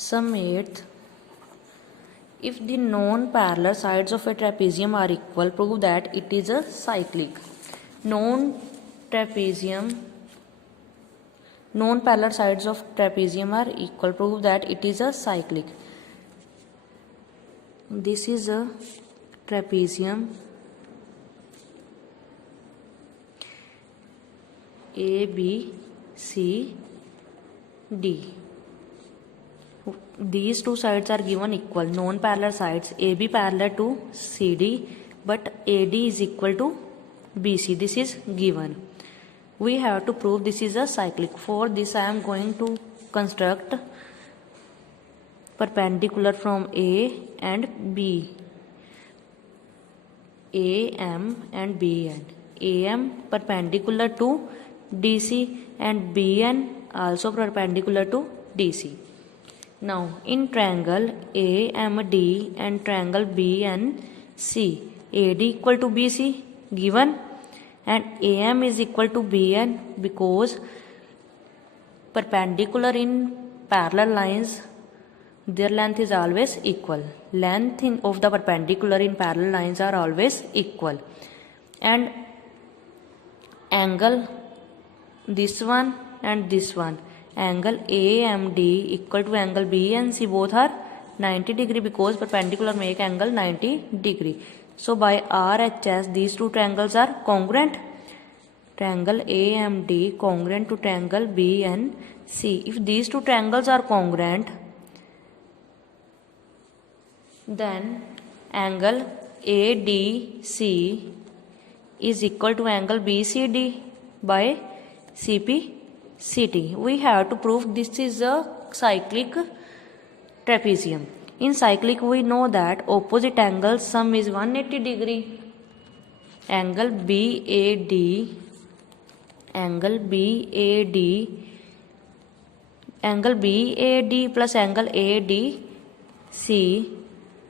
Sum 8th. If the non-parallel sides of a trapezium are equal, prove that it is a cyclic. Non-parallel sides of trapezium are equal, prove that it is a cyclic. This is a trapezium A, B, C, D. These two sides are given equal, non-parallel sides, AB parallel to CD, but AD is equal to BC. This is given. We have to prove this is a cyclic. For this I am going to construct perpendicular from A and B, AM and BN. AM perpendicular to DC and BN also perpendicular to DC. Now in triangle AMD and triangle BNC, AD equal to BC given and AM is equal to BN because perpendicular in parallel lines, their length is always equal. Length of the perpendicular in parallel lines are always equal. And angle, this one and this one, angle AMD equal to angle BNC, both are 90 degree because perpendicular make angle 90 degree. So by RHS these two triangles are congruent. Triangle AMD congruent to triangle BNC. If these two triangles are congruent, then angle ADC is equal to angle BCD by CPCT. We have to prove this is a cyclic trapezium. In cyclic we know that opposite angles sum is 180 degree. Angle BAD plus angle ADC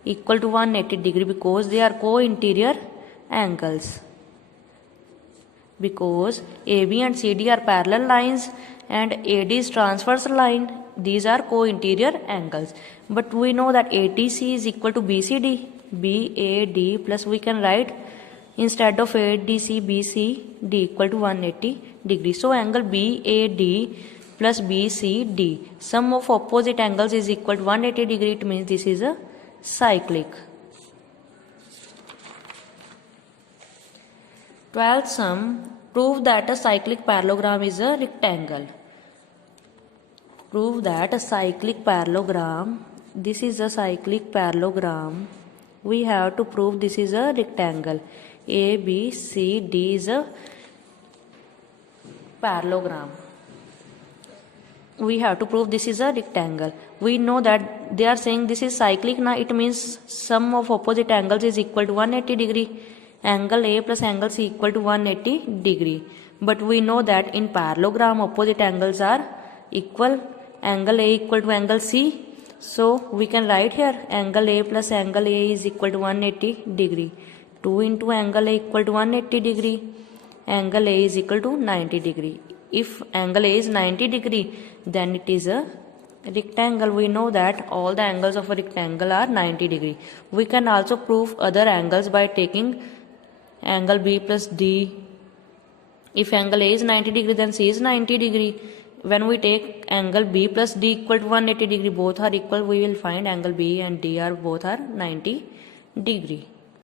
equal to 180 degree because they are co-interior angles. Because AB and CD are parallel lines and AD is transverse line, these are co-interior angles. But we know that ATC is equal to BCD, BAD plus we can write instead of ADC BCD equal to 180 degree. So angle BAD plus BCD, sum of opposite angles is equal to 180 degree. It means this is a cyclic. 12th sum, prove that a cyclic parallelogram is a rectangle. Prove that a cyclic parallelogram, this is a cyclic parallelogram. We have to prove this is a rectangle. ABCD is a parallelogram. We have to prove this is a rectangle. We know that they are saying this is cyclic. Now it means sum of opposite angles is equal to 180 degree. Angle A plus angle C equal to 180 degree. But we know that in parallelogram opposite angles are equal. Angle A equal to angle C. So we can write here angle A plus angle A is equal to 180 degree. 2 into angle A equal to 180 degree. Angle A is equal to 90 degree. If angle A is 90 degree, then it is a rectangle. We know that all the angles of a rectangle are 90 degree. We can also prove other angles by taking angle B plus D. If angle A is 90 degree, then C is 90 degree. When we take angle B plus D equal to 180 degree, both are equal, we will find angle B and D are both are 90 degree.